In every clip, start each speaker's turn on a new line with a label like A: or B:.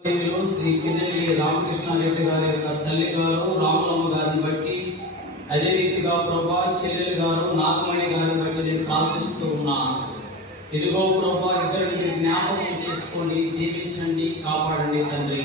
A: శ్రీ కిన్నెల్లి రామకృష్ణారెడ్డి గారి యొక్క తల్లి గారు రామలమ్మ గారిని బట్టి అదే రీతిగా ప్రభా చెల్లెలు గారు నాగమణి గారిని బట్టి నేను ప్రార్థిస్తూ ఉన్నాను ఇదిగో ప్రభా ఇద్దరిని జ్ఞాపకం చేసుకోండి దీవించండి కాపాడండి తండ్రి.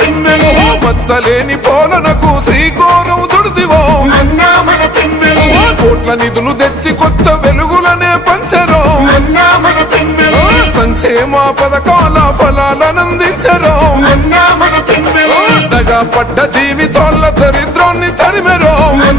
B: పిన్నల్లి
C: మచ్చలేని పోలనకు శ్రీకోరం చుడిదివో.
B: మన
C: కోట్ల నిధులు తెచ్చి కొత్త వెలుగులనే పంచరో.
B: మన
C: సంక్షేమ పథకాల ఫలాలనందించరో.
B: మన పిన్నల్లి
C: దగా పడ్డ జీవితాల దరిద్రాన్ని తరిమెరో.
B: మన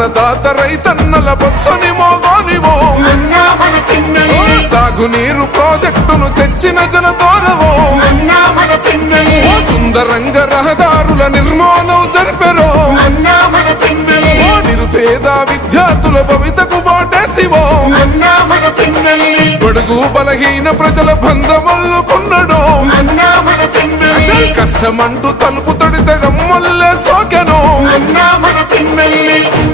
C: అన్నదాత రైతన్నల బొత్సని మోగోనివో సాగునీరు ప్రాజెక్టును తెచ్చిన జనతోరవో.
B: మన్నా
C: సుందరంగ రహదారుల నిర్మాణం జరిపెరో. నిరుపేద విద్యార్థుల భవితకు బాటేసివో. బడుగు బలహీన ప్రజల బంధమల్లుకున్నడో కష్టమంటూ తలుపు తడితే గమ్మల్లే సోకెను.
B: అన్నా మన పిన్నల్లి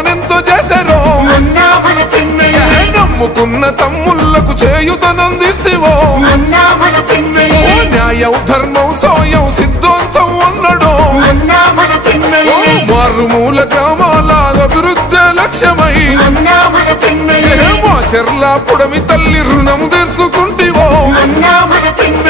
C: సేవనెంతో చేశారో? నమ్ముకున్న తమ్ముళ్ళకు చేయుతనందిస్తేవో? న్యాయం ధర్మం సోయం సిద్ధాంతం
B: మన పిన్నల్లి
C: మారుమూల గ్రామాల అభివృద్ధి లక్ష్యమై? మా చెర్ల పుడమి తల్లి రుణం తీర్చుకుంటివో?
B: పిన్నల్లి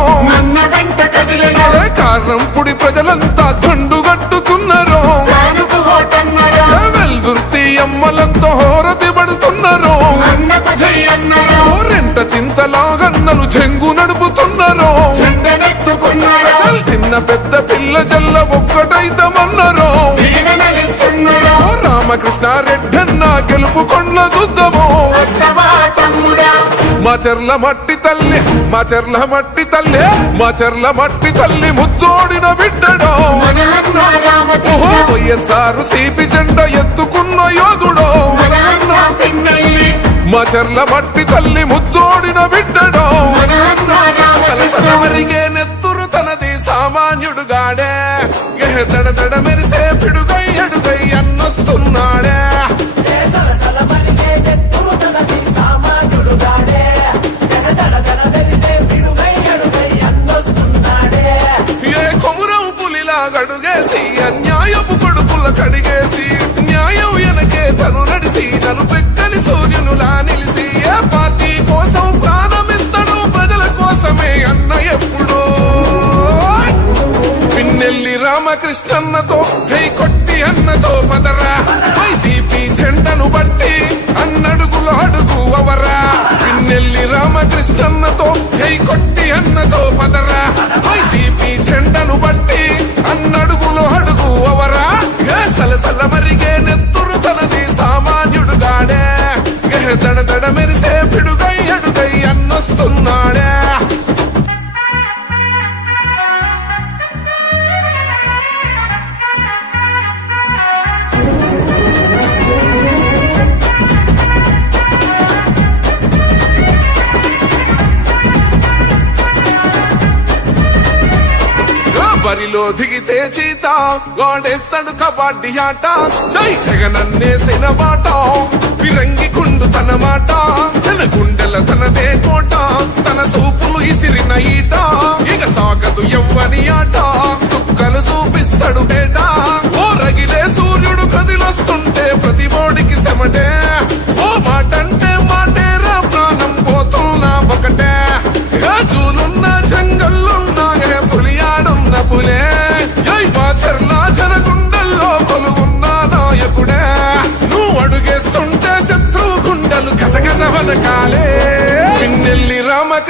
C: కారణం పుడి ప్రజలంతా తండు
B: కట్టుకున్నారో వెల్దుర్తి
C: అమ్మలంతా హోరతి
B: పడుతున్నారో
C: రెంట చింతలాగన్నలు చెంగు నడుపుతున్నారో చిన్న పెద్ద పిల్ల జల్ల ఒక్కటైతమన్నారో రామకృష్ణ రెడ్డన్న గెలుపు కొండ్ల చూద్దామో మా చెర్ల మట్టి తల్లి మా చెర్ల మట్టి తల్లి మా చెర్ల మట్టి తల్లి ముద్దోడిన బిడ్డడు. వైఎస్ఆర్ సిపి జెండా ఎత్తుకున్న యోధుడు. మా చెర్ల మట్టి తల్లి ముద్దోడిన బిడ్డడు. నెత్తురు తనది సామాన్యుడు గాడే ఎహ దడ దడ మెరిసే కడిగేసి న్యాయం వెనకే తను నడిసి నలు పెక్కని సూర్యునులా నిలిసి ఏ పార్టీ కోసం ప్రాణమిస్తాడు ప్రజల కోసమే అన్న ఎప్పుడో. పిన్నెల్లి రామకృష్ణన్నతో జై కొట్టి అన్నతో పదరా. వైసీపీ జెండను బట్టి అన్నడుగులు అడుగు అవరా పిన్నెల్లి రామకృష్ణన్నతో జై కొట్టి అన్నతో పదరా. వైసీపీ జెండను బట్టి అన్నడు బరిలో దిగితే చీత. గోడేస్తాడు కబడ్డీ ఆట. జై జగనన్నేసిన బాట విరంగి కుండు తన మాట. జన గుండెల తనదే కోట. తన సూపులు ఇసిరిన ఈట. ఇక సాగదు ఎవ్వని ఆట. సుక్కలు చూపిస్తాడు బేట ఓ రగిలే సూర్యుడు కదిలొస్తుంటే ప్రతి బోడికి సెమటే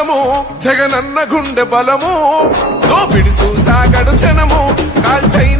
C: బలము జగనన్న గుండె బలము. దోపిడి చూసా జనము కాల్చైన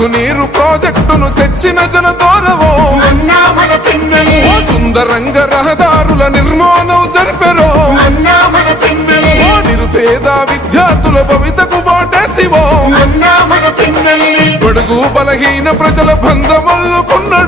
C: సాగునీరు ప్రాజెక్టును తెచ్చిన జనదోరవో
B: మన పిన్నెల్లి
C: సుందరంగ రహదారుల నిర్మాణం జరిపెరో. నిరుపేద విద్యార్థుల భవితకు బాటేసివో బడుగు బలహీన ప్రజల బంధమల్లుకున్నడో